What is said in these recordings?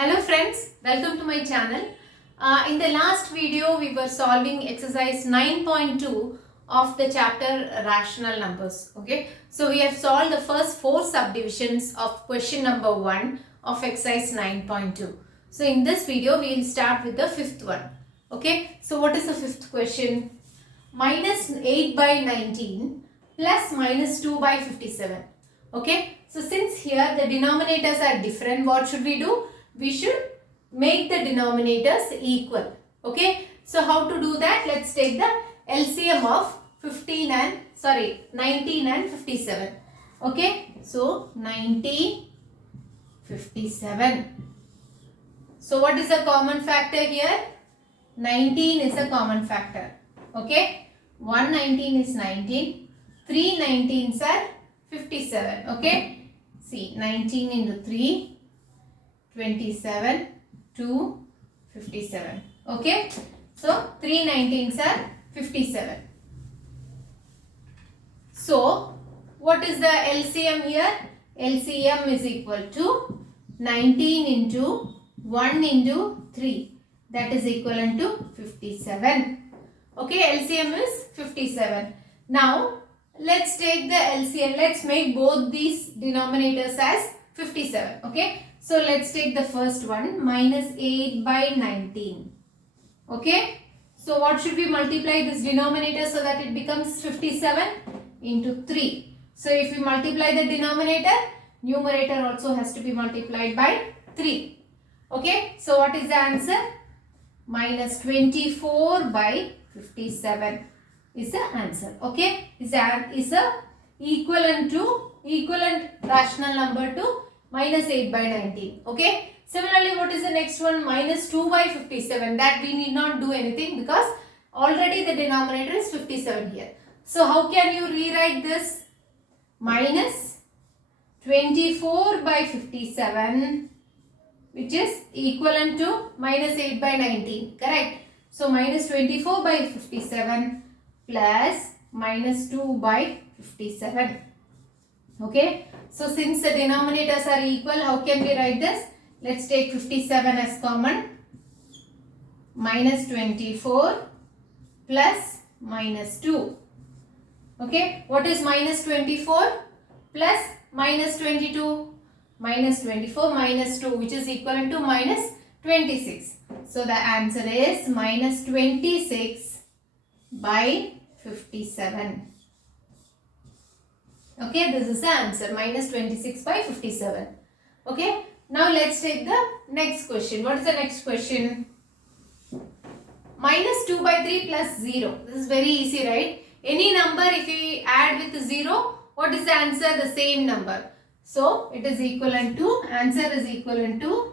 Hello friends, welcome to my channel. In the last video we were solving exercise 9.2 of the chapter rational numbers. Okay, so we have solved the first 4 subdivisions of question number 1 of exercise 9.2. So in this video we will start with the fifth one. Okay, so what is the fifth question? Minus 8 by 19 plus minus 2 by 57. Okay, so since here the denominators are different, what should we do? We should make the denominators equal. Okay, so how to do that? Let's take the LCM of 19 and 57. Okay, so 19, 57. So what is the common factor here? 19 is a common factor. Okay, 119 is 19, 3 19s are 57. Okay, see 19 into 3, 27, 2, 57. Okay, so 3 19s are 57. So what is the LCM here? LCM is equal to 19 into 1 into 3, that is equivalent to 57. Okay, LCM is 57. Now let's take the LCM. Let's make both these denominators as 57. Okay, so let's take the first one, minus 8 by 19. Okay, so what should we multiply this denominator so that it becomes 57? Into 3. So if we multiply the denominator, numerator also has to be multiplied by 3. Okay, so what is the answer? Minus 24 by 57 is the answer. Okay, is a equivalent rational number to minus 8 by 19. Okay, similarly what is the next one? Minus 2 by 57. That we need not do anything because already the denominator is 57 here. So how can you rewrite this? Minus 24 by 57, which is equivalent to minus 8 by 19. Correct? So minus 24 by 57 plus minus 2 by 57. Okay, so since the denominators are equal, how can we write this? Let's take 57 as common. Minus 24 plus minus 2. Okay, what is minus 24 plus minus 22? Minus 24 minus 2, which is equivalent to minus 26. So the answer is minus 26 by 57. Okay, this is the answer, minus 26 by 57. Okay, now let's take the next question. What is the next question? Minus 2 by 3 plus 0. This is very easy, right? Any number if we add with 0, what is the answer? The same number. So it is equivalent to, answer is equivalent to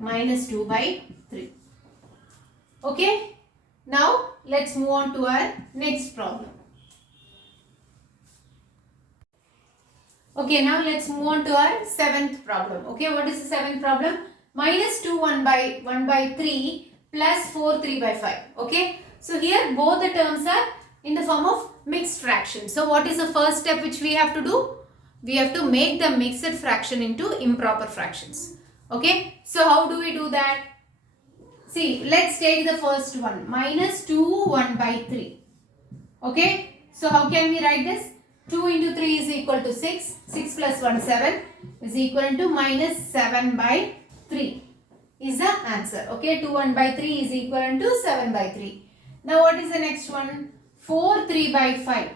minus 2 by 3. Okay, now let's move on to our next problem. Okay, now let's move on to our seventh problem. Okay, what is the seventh problem? Minus 2 1 by 3 plus 4 3 by 5. Okay, so here both the terms are in the form of mixed fraction. So what is the first step which we have to do? We have to make the mixed fraction into improper fractions. Okay, so how do we do that? See, let's take the first one, minus 2 1 by 3. Okay, so how can we write this? 2 into 3 is equal to 6. 6 plus 1 7 is equal to minus 7 by 3 is the answer. Okay, 2 1 by 3 is equal to 7 by 3. Now what is the next one? 4 3 by 5.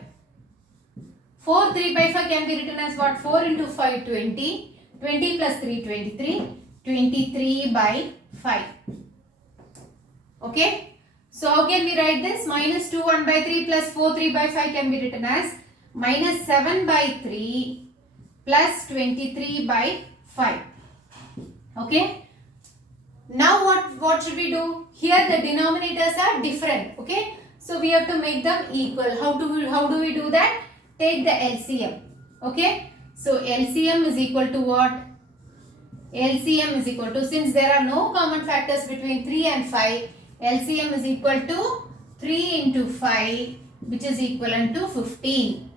4 3 by 5 can be written as what? 4 into 5 20. 20 plus 3 23. 23 by 5. Okay. So how can we write this? Minus 2 1 by 3 plus 4 3 by 5 can be written as minus 7 by 3 plus 23 by 5. Okay. Now what should we do? Here the denominators are different. Okay. So we have to make them equal. How do we do that? Take the LCM. Okay. So LCM is equal to what? LCM is equal to, since there are no common factors between 3 and 5, LCM is equal to 3 into 5, which is equivalent to 15.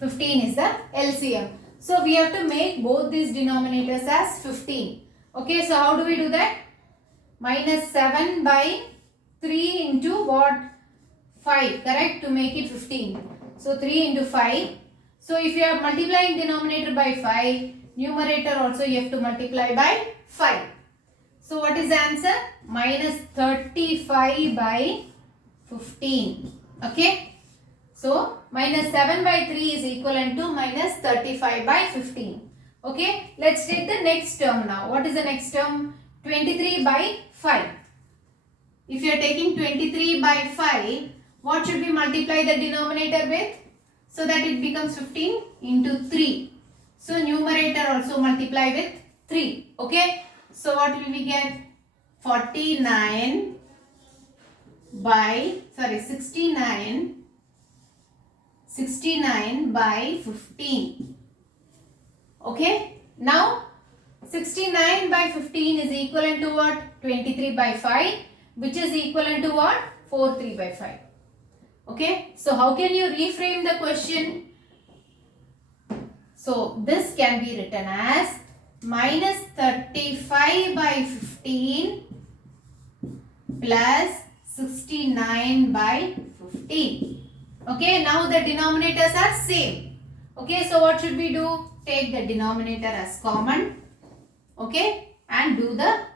15 is the LCM. So we have to make both these denominators as 15. Okay, so how do we do that? Minus 7 by 3 into what? 5, correct? To make it 15. So 3 into 5. So if you are multiplying denominator by 5, numerator also you have to multiply by 5. So what is the answer? Minus 35 by 15. Okay. So minus 7 by 3 is equivalent to minus 35 by 15. Okay. Let's take the next term now. What is the next term? 23 by 5. If you are taking 23 by 5, what should we multiply the denominator with? So that it becomes 15 into 3. So numerator also multiply with 3. Okay. So what will we get? 69 by 69 by 15. Okay. Now 69 by 15 is equivalent to what? 23 by 5, which is equivalent to what? 43 by 5. Okay. So how can you reframe the question? So this can be written as minus 35 by 15 plus 69 by 15. Okay, now the denominators are same. Okay, so what should we do? Take the denominator as common. Okay, and do the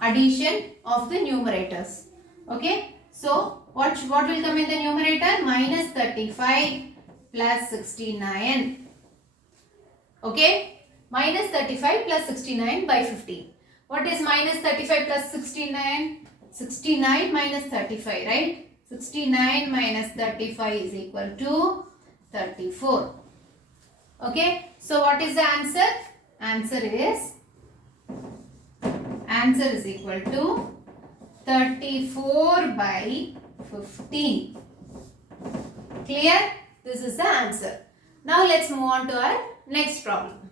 addition of the numerators. Okay, so what will come in the numerator? Minus 35 plus 69. Okay, minus 35 plus 69 by 15. What is minus 35 plus 69? 69 minus 35, right? 69 minus 35 is equal to 34. Okay, so what is the answer? Answer is equal to 34 by 15. Clear? This is the answer. Now let's move on to our next problem.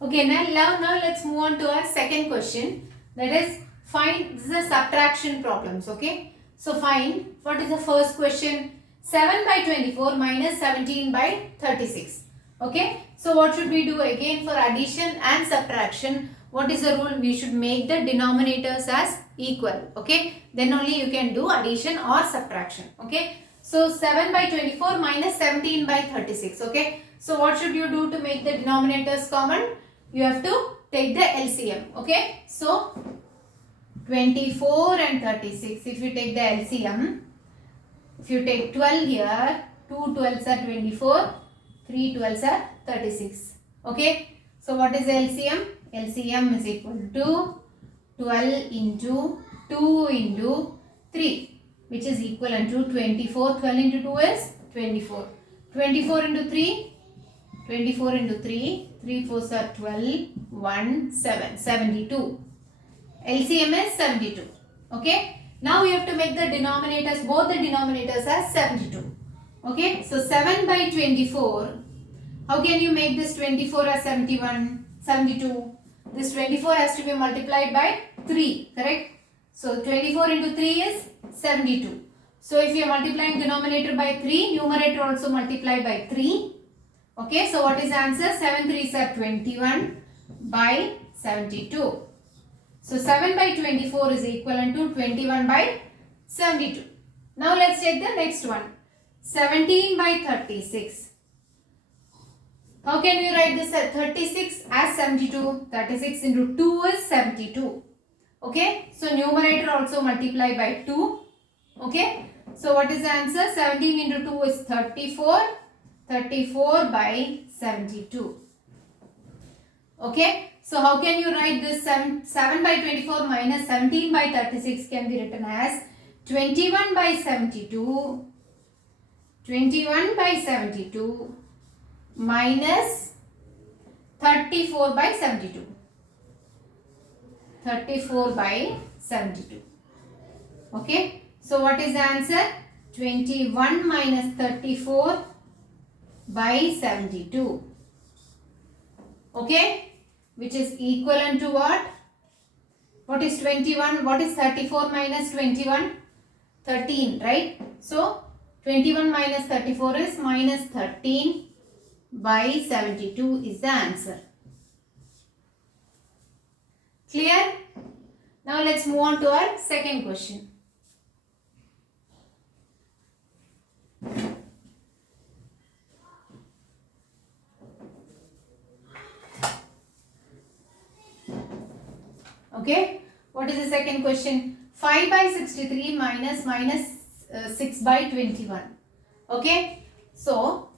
Okay, now let's move on to our second question. That is, find, this is a subtraction problems. Okay, so find, what is the first question? 7 by 24 minus 17 by 36. Okay, so what should we do again for addition and subtraction? What is the rule? We should make the denominators as equal. Okay, then only you can do addition or subtraction. Okay, so 7 by 24 minus 17 by 36. Okay, so what should you do to make the denominators common? You have to take the LCM. Okay, so 24 and 36. If you take the LCM, if you take 12 here, 2 12s are 24, 3 12s are 36. Okay, so what is the LCM? LCM is equal to 12 into 2 into 3, which is equivalent to 24. 12 into 2 is 24. 24 into 3, 24 into 3, 3 4s are 12, 1, 7, 72. LCM is 72. Okay. Now we have to make the denominators, both the denominators as 72. Okay. So 7 by 24. How can you make this 24 as 72? This 24 has to be multiplied by 3. Correct. So 24 into 3 is 72. So if you are multiplying denominator by 3, numerator also multiply by 3. Okay, so what is the answer? 7 3s are 21 by 72. So 7 by 24 is equivalent to 21 by 72. Now let's take the next one. 17 by 36. How can we write this as 36 as 72? 36 into 2 is 72. Okay, so numerator also multiply by 2. Okay, so what is the answer? 17 into 2 is 34. 34 by 72. Okay, so how can you write this? 7 by 24 minus 17 by 36 can be written as 21 by 72. 21 by 72 minus 34 by 72. 34 by 72. Okay, so what is the answer? 21 minus 34 by 72. Okay, which is equivalent to what? What is 21? What is 34 minus 21? 13, right? So 21 minus 34 is minus 13. by 72 is the answer. Clear? Now let's move on to our second question. Okay, what is the second question? 5 by 63 minus 6 by 21. Okay, so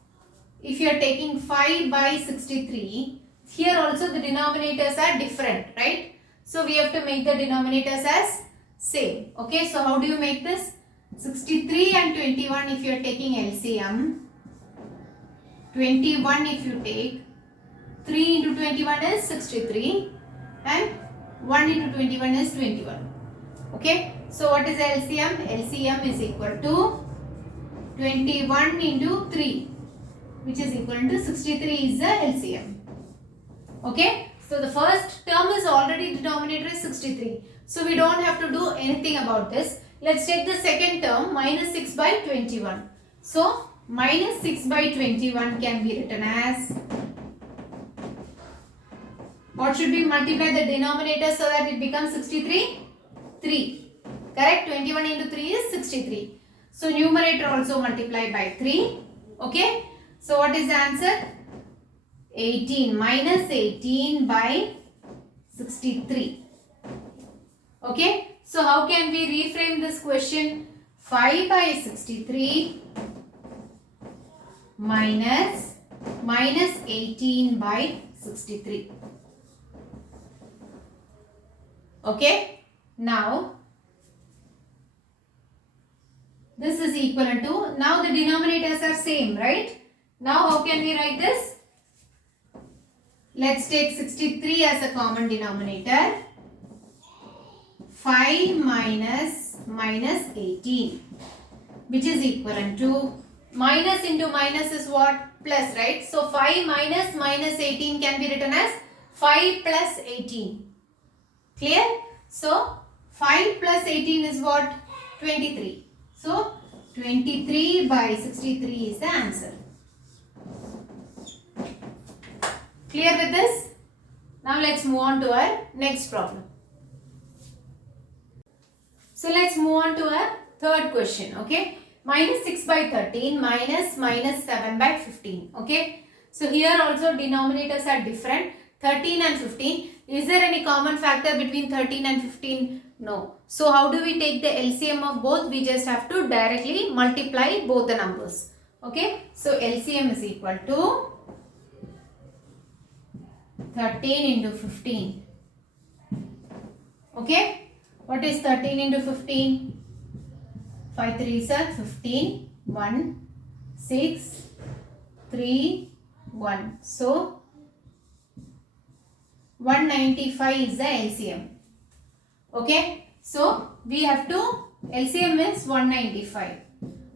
if you are taking 5 by 63, here also the denominators are different, right? So we have to make the denominators as same. Okay, so how do you make this? 63 and 21 if you are taking LCM, 21 if you take, 3 into 21 is 63 and 1 into 21 is 21. Okay, so what is LCM? LCM is equal to 21 into 3, which is equal to 63 is the LCM. Okay, so the first term is already denominator is 63. So we don't have to do anything about this. Let's take the second term, minus 6 by 21. So minus 6 by 21 can be written as, what should we multiply the denominator so that it becomes 63? 3. Correct? 21 into 3 is 63. So numerator also multiply by 3. Okay. So what is the answer? 18. Minus 18 by 63. Okay. So how can we reframe this question? 5 by 63 minus 18 by 63. Okay, now this is equivalent to, now the denominators are same, right? Now how can we write this? Let's take 63 as a common denominator. 5 minus 18, which is equivalent to, minus into minus is what? Plus, right? So 5 minus 18 can be written as 5 plus 18. Clear? So 5 plus 18 is what? 23. So 23 by 63 is the answer. Clear with this? Now let's move on to our next problem. So let's move on to our third question. Okay. Minus 6 by 13 minus 7 by 15. Okay. So here also denominators are different. 13 and 15. Is there any common factor between 13 and 15? No. So how do we take the LCM of both? We just have to directly multiply both the numbers. Okay. So LCM is equal to 13 into 15. Okay. What is 13 into 15? 5 3 is 15. 1, 6, 3, 1. So 195 is the LCM. Okay. So we have to, LCM is 195.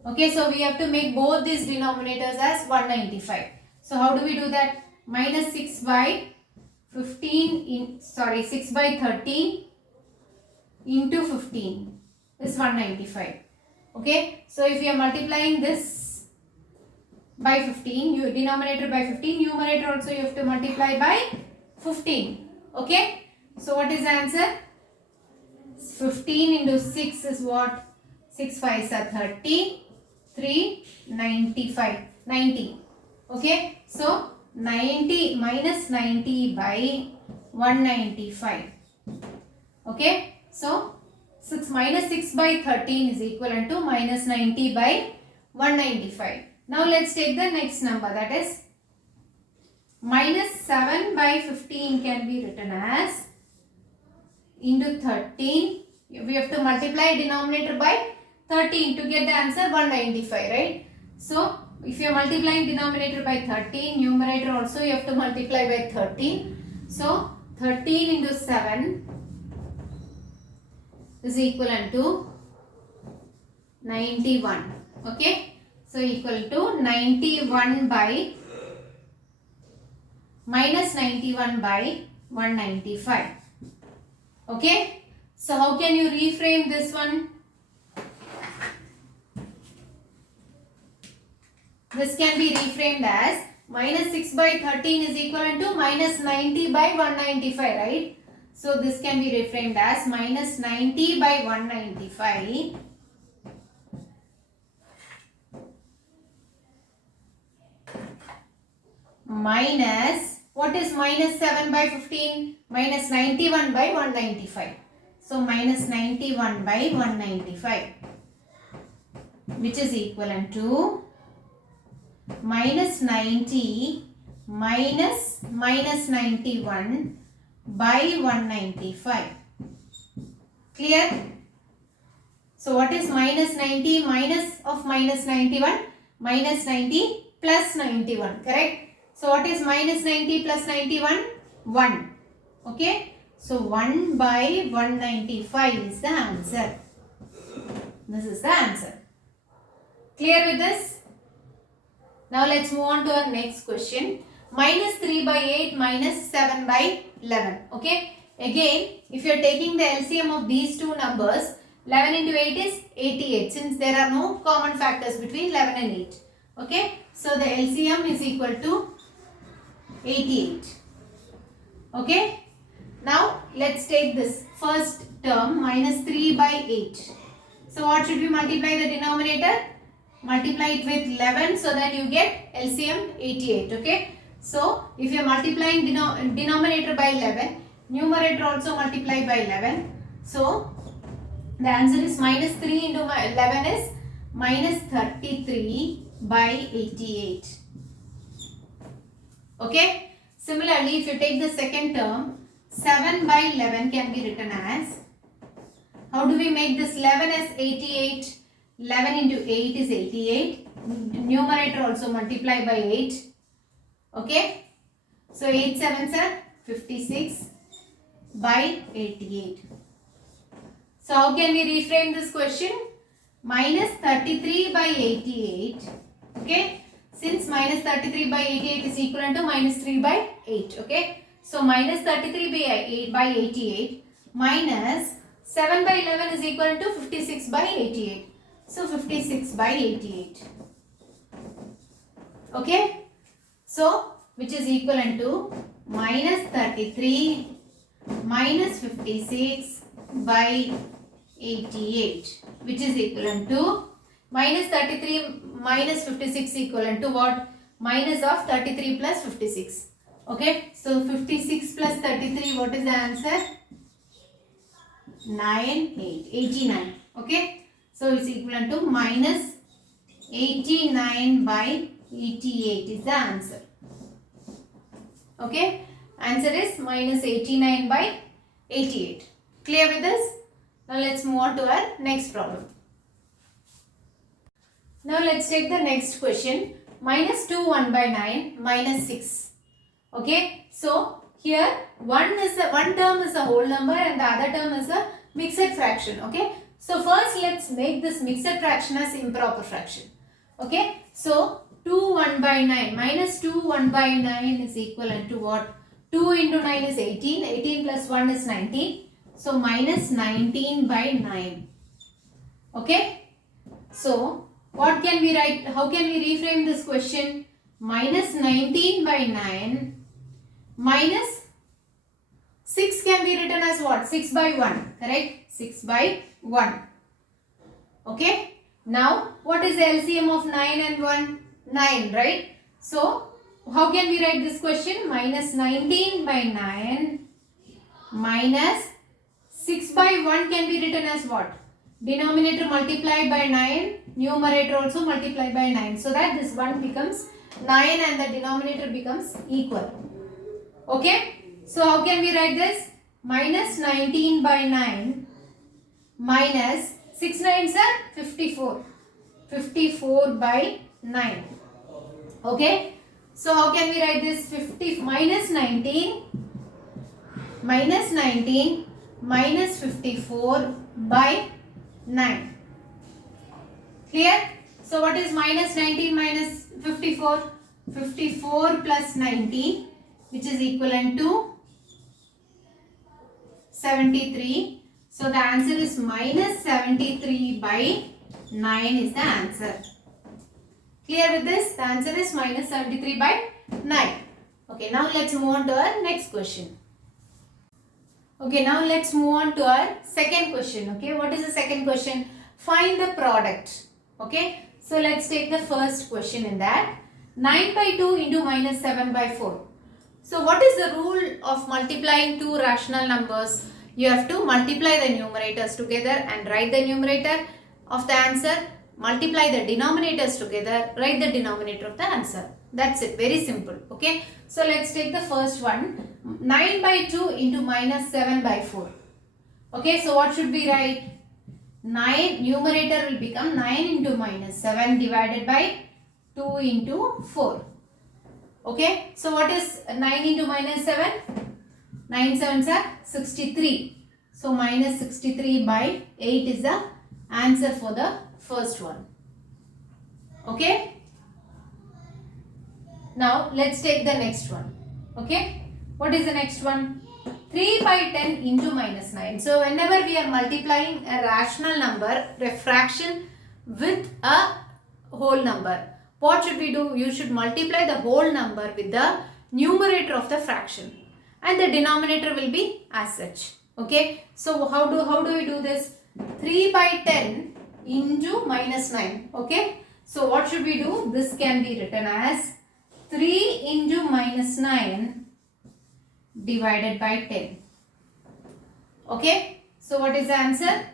Okay. So we have to make both these denominators as 195. So how do we do that? Minus 6 by 15 6 by 13 into 15 is 195. Okay. So if you are multiplying this by 15, your denominator by 15, numerator also you have to multiply by 15. Okay. So what is the answer? 15 into 6 is what? 6 5s are 30. 3 95. 90. Okay. So 90 minus 90 by 195. Okay. So 6 minus 6 by 13 is equivalent to minus 90 by 195. Now let's take the next number, that is minus 7 by 15 can be written as into 13. We have to multiply denominator by 13 to get the answer 195, right? So if you are multiplying denominator by 13, numerator also you have to multiply by 13. So 13 into 7 is equivalent to 91. Okay. So equal to 91 by minus 91 by 195. Okay. So how can you reframe this one? This can be reframed as minus 6 by 13 is equivalent to minus 90 by 195, right? So this can be reframed as minus 90 by 195 minus, what is minus 7 by 15? Minus 91 by 195. So minus 91 by 195, which is equivalent to minus 90 minus 91 by 195. Clear? So what is minus 90 minus of minus 91? Minus 90 plus 91, correct? So what is minus 90 plus 91? 1. Okay? So 1 by 195 is the answer. This is the answer. Clear with this? Now let's move on to our next question. Minus 3 by 8 minus 7 by 11. Okay? Again, if you are taking the LCM of these two numbers, 11 into 8 is 88, since there are no common factors between 11 and 8. Okay? So the LCM is equal to 88. Okay? Now let's take this first term, minus 3 by 8. So what should we multiply the denominator? Multiply it with 11 so that you get LCM 88. Okay? So if you are multiplying denominator by 11, numerator also multiply by 11. So the answer is minus 3 into 11 is minus 33 by 88. Okay? Similarly, if you take the second term, 7 by 11 can be written as, how do we make this 11 as 88? 11 into 8 is 88. Numerator also multiply by 8. Okay? So 8 sevens are 56 by 88. So how can we reframe this question? Minus 33 by 88. Okay? Since minus 33 by 88 is equivalent to minus 3 by 8. Okay? So minus 33 by 88 minus 7 by 11 is equal to 56 by 88. So 56 by 88. Okay? So which is equivalent to minus 33 minus 56 by 88, which is equivalent to minus 33 minus 56 equivalent to what? Minus of 33 plus 56. Okay, so 56 plus 33, what is the answer? 89. Okay, so it's equivalent to minus 89 by 88 is the answer. Okay, answer is minus 89 by 88. Clear with this? Now let's move on to our next problem. Now let's take the next question. Minus 2 1 by 9 minus 6. Okay, so here one term is a whole number and the other term is a mixed fraction. Okay, so first let's make this mixed fraction as improper fraction. Okay, so 2 1 by 9 minus 2 1 by 9 is equivalent to what? 2 into 9 is 18. 18 plus 1 is 19. So minus 19 by 9. Okay, so what can we write? How can we reframe this question? Minus 19 by 9 minus 6 can be written as what? 6 by 1. Correct? 6 by 1. Okay. Now, what is the LCM of 9 and 1? 9, right? So, how can we write this question? Minus 19 by 9 minus 6 by 1 can be written as what? Denominator multiplied by 9, numerator also multiplied by 9. So that this 1 becomes 9 and the denominator becomes equal. Okay? So how can we write this? Minus 19 by 9 minus 6 9s are 54. 54 by 9. Okay? So how can we write this? Minus 19 minus 54 by 9. Clear? So what is minus 19 minus 54? 54 plus 19, which is equivalent to 73. So the answer is minus 73 by 9 is the answer. Clear with this? The answer is minus 73 by 9. Okay, now let's move on to our next question. Okay, now let's move on to our second question. Okay, what is the second question? Find the product. Okay, so let's take the first question in that. 9 by 2 into minus 7 by 4. So what is the rule of multiplying two rational numbers? You have to multiply the numerators together and write the numerator of the answer. Multiply the denominators together, write the denominator of the answer. That's it, very simple. Okay, so let's take the first one. 9 by 2 into minus 7 by 4. Okay, so what should we write? 9 numerator will become 9 into minus 7 divided by 2 into 4. Okay, so what is 9 into minus 7? 9 sevens are 63. So minus 63 by 8 is the answer for the first one. Okay. Now let's take the next one. Okay. What is the next one? 3 by 10 into minus 9. So whenever we are multiplying a rational number, a fraction with a whole number, what should we do? You should multiply the whole number with the numerator of the fraction, and the denominator will be as such. Okay. So how do we do this? 3 by 10 into minus 9. Okay. So what should we do? This can be written as 3 into minus 9 divided by 10. Okay. So what is the answer?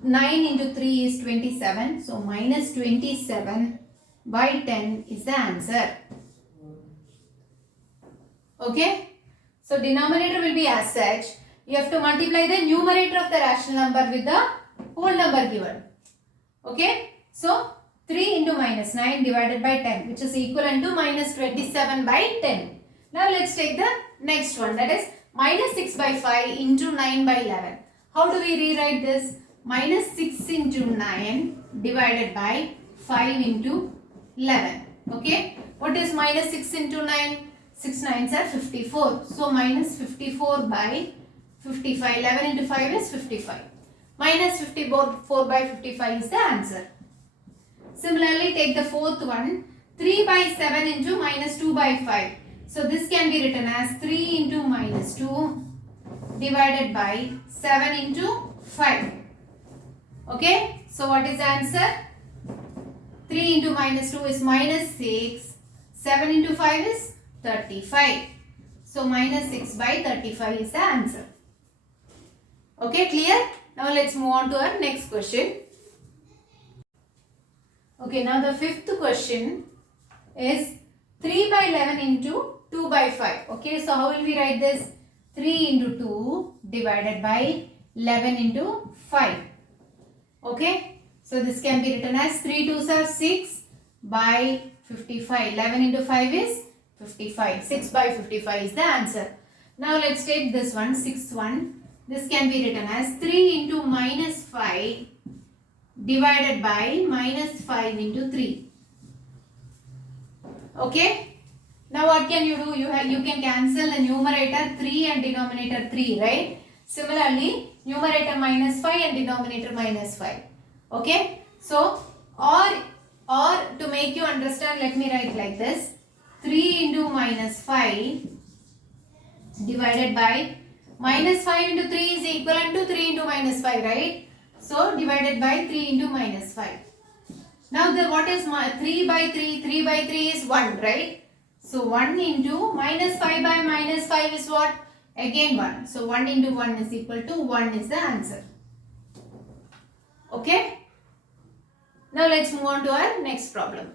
9 into 3 is 27. So minus 27 by 10 is the answer. Okay. So denominator will be as such. You have to multiply the numerator of the rational number with the whole number given. Okay. So 3 into minus 9 divided by 10, which is equivalent to minus 27 by 10. Now let's take the next one, that is minus 6 by 5 into 9 by 11. How do we rewrite this? Minus 6 into 9 divided by 5 into 11. Okay. What is minus 6 into 9? 6 9s are 54. So minus 54 by 55. 11 into 5 is 55. Minus 54 by 55 is the answer. Similarly, take the fourth one. 3 by 7 into minus 2 by 5. So this can be written as 3 into minus 2 divided by 7 into 5. Okay. So what is the answer? 3 into minus 2 is minus 6. 7 into 5 is 35. So minus 6 by 35 is the answer. Okay, clear? Now let's move on to our next question. Okay, now the fifth question is 3 by 11 into 2 by 5. Okay, so how will we write this? 3 into 2 divided by 11 into 5. Okay, so this can be written as 3 2s are 6 by 55. 11 into 5 is 55. 6 by 55 is the answer. Now let's take this one, 6th one. This can be written as 3 into minus 5 divided by minus 5 into 3. Okay. Now what can you do? You can cancel the numerator 3 and denominator 3, right? Similarly, numerator minus 5 and denominator minus 5. Okay. So, or to make you understand, let me write like this. 3 into minus 5 divided by minus 5 into 3 is equivalent to 3 into minus 5, right? So, divided by 3 into minus 5. Now, what is 3 by 3? 3 by 3 is 1, right? So, 1 into minus 5 by minus 5 is what? Again 1. So, 1 into 1 is equal to 1 is the answer. Okay? Now, let's move on to our next problem.